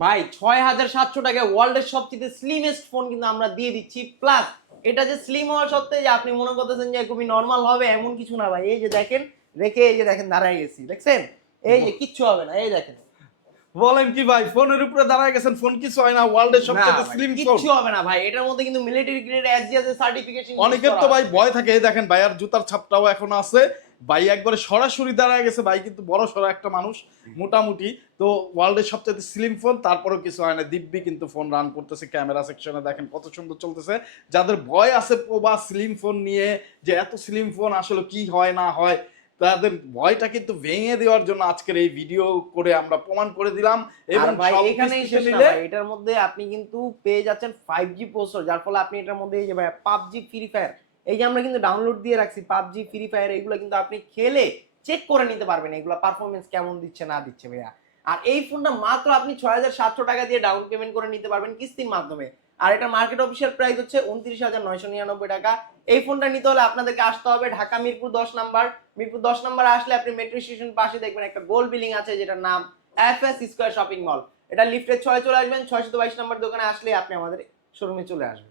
ভাই ছয় হাজার সাতশো টাকায় ওয়ার্ল্ডের সবচেয়ে স্লিমেস্ট ফোন কিন্তু আমরা দিয়ে দিচ্ছি। প্লাস এটা যে স্লিম হওয়া সত্ত্বে যে আপনি মনে করতেছেন যে খুবই নর্মাল হবে এমন কিছু না ভাই। এই যে দেখেন রেখে এই যে দেখেন দাঁড়ায় গেছি দেখছেন? এই যে কিচ্ছু হবে না এই দেখেন। বলেন কি ভাই ফোনের উপরে দাঁড়ায় গেছেন ফোন কিছু হয় না ওয়ার্ল্ডের সবচেয়ে স্লিম ফোন কিচ্ছু হবে না ভাই এটার মধ্যে কিন্তু মিলিটারি গ্রেড এসজিএস সার্টিফিকেশন অনেকের তো ভাই ভয় থাকে এই দেখেন ভাইয়ার জুতার ছাপটাও এখন আছে। ভাই একবারে সরাসরি দাঁড়ায় গেছে। ভাই কিন্তু বড় সড়ো একটা মানুষ মোটামুটি। তো ওয়ার্ল্ডের সবচেয়ে স্লিম ফোন তারপরেও কিছু হয় না। দিব্যি কিন্তু ফোন রান করতেছে ক্যামেরা সেকশনে দেখেন কত সুন্দর চলতেছে। যাদের ভয় আছে বা স্লিম ফোন নিয়ে যে এত স্লিম ফোন আসলে কি হয় না হয় তাদের ভয়টা কিন্তু ভেঙে দেওয়ার জন্য আজকের এই ভিডিও করে আমরা প্রমাণ করে দিলাম। এবং এখানে এটার মধ্যে আপনি কিন্তু পেয়ে যাচ্ছেন ফাইভ জি প্রসেসর যার ফলে আপনি এটার মধ্যে এই যে ভাই পাবজি ফ্রি ফায়ার এই যে আমরা কিন্তু ডাউনলোড দিয়ে রাখছি, পাবজি ফ্রি ফায়ার এগুলো কিন্তু আপনি খেলে চেক করে নিতে পারবেন এগুলো পারফরমেন্স কেমন দিচ্ছে, না দিচ্ছে ভাইয়া। আর এই ফোনটা মাত্র আপনি ছয় হাজার সাতশো টাকা দিয়ে ডাউন পেমেন্ট করে নিতে পারবেন কিস্তির মাধ্যমে। আর এটা মার্কেট অফিসিয়াল প্রাইস হচ্ছে উনত্রিশ হাজার নয়শো নিরানব্বই টাকা। এই ফোনটা নিতে হলে আপনাদেরকে আসতে হবে ঢাকা মিরপুর দশ নাম্বার। মিরপুর দশ নাম্বার আসলে আপনি মেট্রো স্টেশন পাশে দেখবেন একটা গোল বিল্ডিং আছে যেটার নাম F S square shopping mall এটা লিফটের ছয় চলে আসবেন ছয়শো বাইশ নাম্বার দোকানে আসলে আপনি আমাদের শোরুমে চলে আসবেন।